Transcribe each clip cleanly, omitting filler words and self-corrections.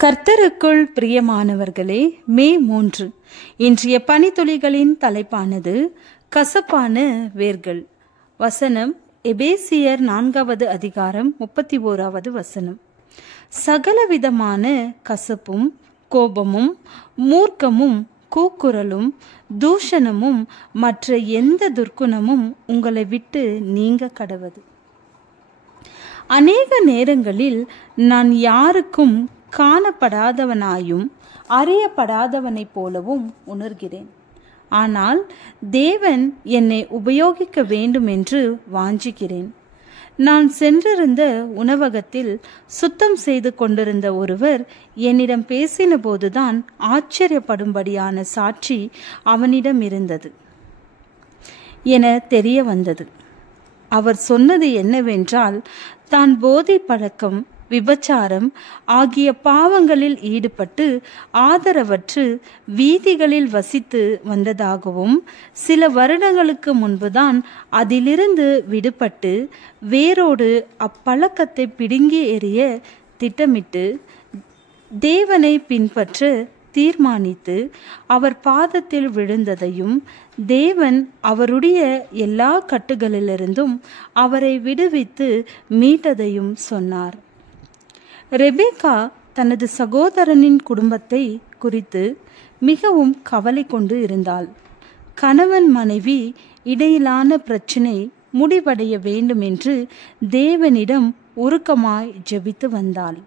கர்த்தருக்குள் பிரியமானவர்களே, மே 3 இன்றைய பனித்துளிகளின் தலைப்பானது கசப்பான வேர்கள். வசனம் எபேசியர் 4வது அதிகாரம் 31வது வசனம். சகலவிதமான கசப்பும் கோபமும் மூர்க்கமும் கூக்குரலும் தூஷணமும் மற்ற எந்த துர்க்குணமும் உங்களை விட்டு நீங்க கடவது. அநேக நேரங்களில் நான் யாருக்கும் காணப்படாதவனாயும் அறியப்படாதவனைப் போலவும் உணர்கிறேன். ஆனால் தேவன் என்னை உபயோகிக்க வேண்டும் என்று வாஞ்சிக்கிறேன். நான் சென்றிருந்த உணவகத்தில் சுத்தம் செய்து கொண்டிருந்த ஒருவர் என்னிடம் பேசின போதுதான் ஆச்சரியப்படும்படியான சாட்சி அவனிடம் இருந்தது என தெரிய வந்தது. அவர் சொன்னது என்னவென்றால், தான் போதை பழக்கம், விபச்சாரம் ஆகிய பாவங்களில் ஈடுபட்டு ஆதரவற்று வீதிகளில் வசித்து வந்ததாகவும், சில வருடங்களுக்கு முன்புதான் அதிலிருந்து விடுபட்டு வேரோடு அப்பழக்கத்தை பிடுங்கி எறிய திட்டமிட்டு தேவனை பின்பற்ற தீர்மானித்து அவர் பாதத்தில் விழுந்ததையும், தேவன் அவருடைய எல்லா கட்டுகளிலிருந்தும் அவரை விடுவித்து மீட்டதையும் சொன்னார். ரெபேக்கா தனது சகோதரனின் குடும்பத்தை குறித்து மிகவும் கவலை கொண்டு இருந்தாள். கணவன் மனைவி இடையிலான பிரச்சினை முடிவடைய வேண்டும் என்று தேவனிடம் உருக்கமாய் ஜெபித்து வந்தாள்.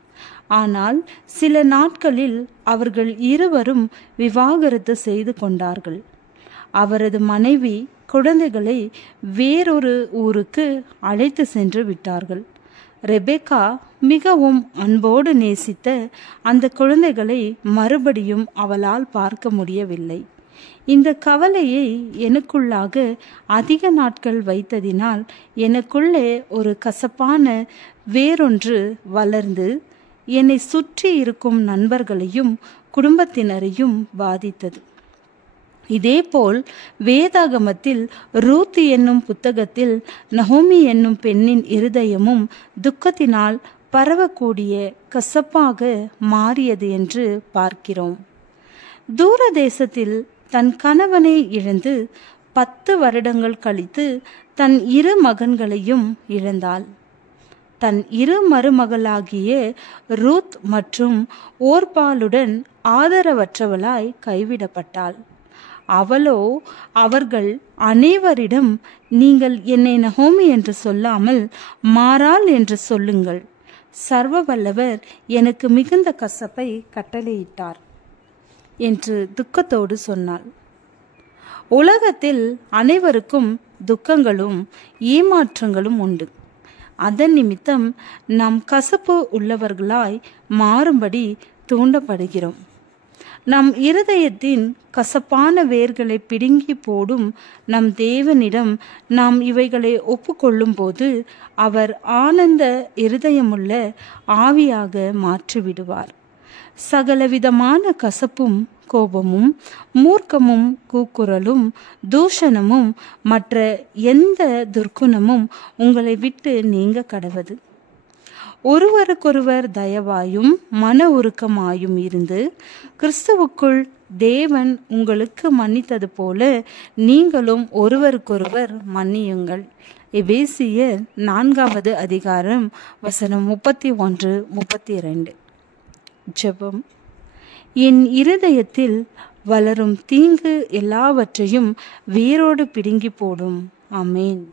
ஆனால் சில நாட்களில் அவர்கள் இருவரும் விவாகரத்து செய்து கொண்டார்கள். அவரது மனைவி குழந்தைகளை வேறொரு ஊருக்கு அழைத்து சென்று விட்டார்கள். ரெபேக்கா மிகவும் அன்போடு நேசித்த அந்த குழந்தைகளை மறுபடியும் அவளால் பார்க்க முடியவில்லை. இந்த கவலையை எனக்குள்ளாக அதிக நாட்கள் வைத்ததினால் எனக்குள்ளே ஒரு கசப்பான வேறொன்று வளர்ந்து என்னை சுற்றி இருக்கும் நண்பர்களையும் குடும்பத்தினரையும் பாதித்தது. இதேபோல் வேதாகமத்தில் ரூத் என்னும் புத்தகத்தில் நகோமி என்னும் பெண்ணின் இருதயமும் துக்கத்தினால் பரவக்கூடிய கசப்பாக மாறியது என்று பார்க்கிறோம். தூர தேசத்தில் தன் கணவனை இழந்து 10 வருடங்கள் கழித்து தன் 2 மகன்களையும் இழந்தாள். தன் 2 மருமகளாகிய ரூத் மற்றும் ஓர்பாலுடன் ஆதரவற்றவளாய் கைவிடப்பட்டாள். அவளோ அவர்கள் அனைவரிடம், நீங்கள் என்னை நகோமி என்று சொல்லாமல் மாறாள் என்று சொல்லுங்கள், சர்வ வல்லவர் எனக்கு மிகுந்த கசப்பை கட்டளையிட்டார் என்று துக்கத்தோடு சொன்னாள். உலகத்தில் அனைவருக்கும் துக்கங்களும் ஏமாற்றங்களும் உண்டு. அதன் நிமித்தம் நாம் கசப்பு உள்ளவர்களாய் மாறும்படி தூண்டப்படுகிறோம். நம் இருதயத்தின் கசப்பான வேர்களை பிடுங்கி போடும் நம் தேவனிடம் நாம் இவைகளை ஒப்புக்கொள்ளும் போது அவர் ஆனந்த இருதயமுள்ள ஆவியாக மாற்றிவிடுவார். சகலவிதமான கசப்பும் கோபமும் மூர்க்கமும் கூக்குரலும் தூஷணமும் மற்ற எந்த துர்க்குணமும் உங்களை விட்டு நீங்க கடவது. ஒருவருக்கொருவர் தயவாயும் மன உருக்கமாயும் இருந்து கிறிஸ்துவுக்குள் தேவன் உங்களுக்கு மன்னித்தது போல நீங்களும் ஒருவருக்கொருவர் மன்னியுங்கள். எபேசியர் 4வது அதிகாரம் வசனம் 31-32. ஜெபம். என் இருதயத்தில் வளரும் தீங்கு எல்லாவற்றையும் வேரோடு பிடுங்கி போடும். ஆமேன்.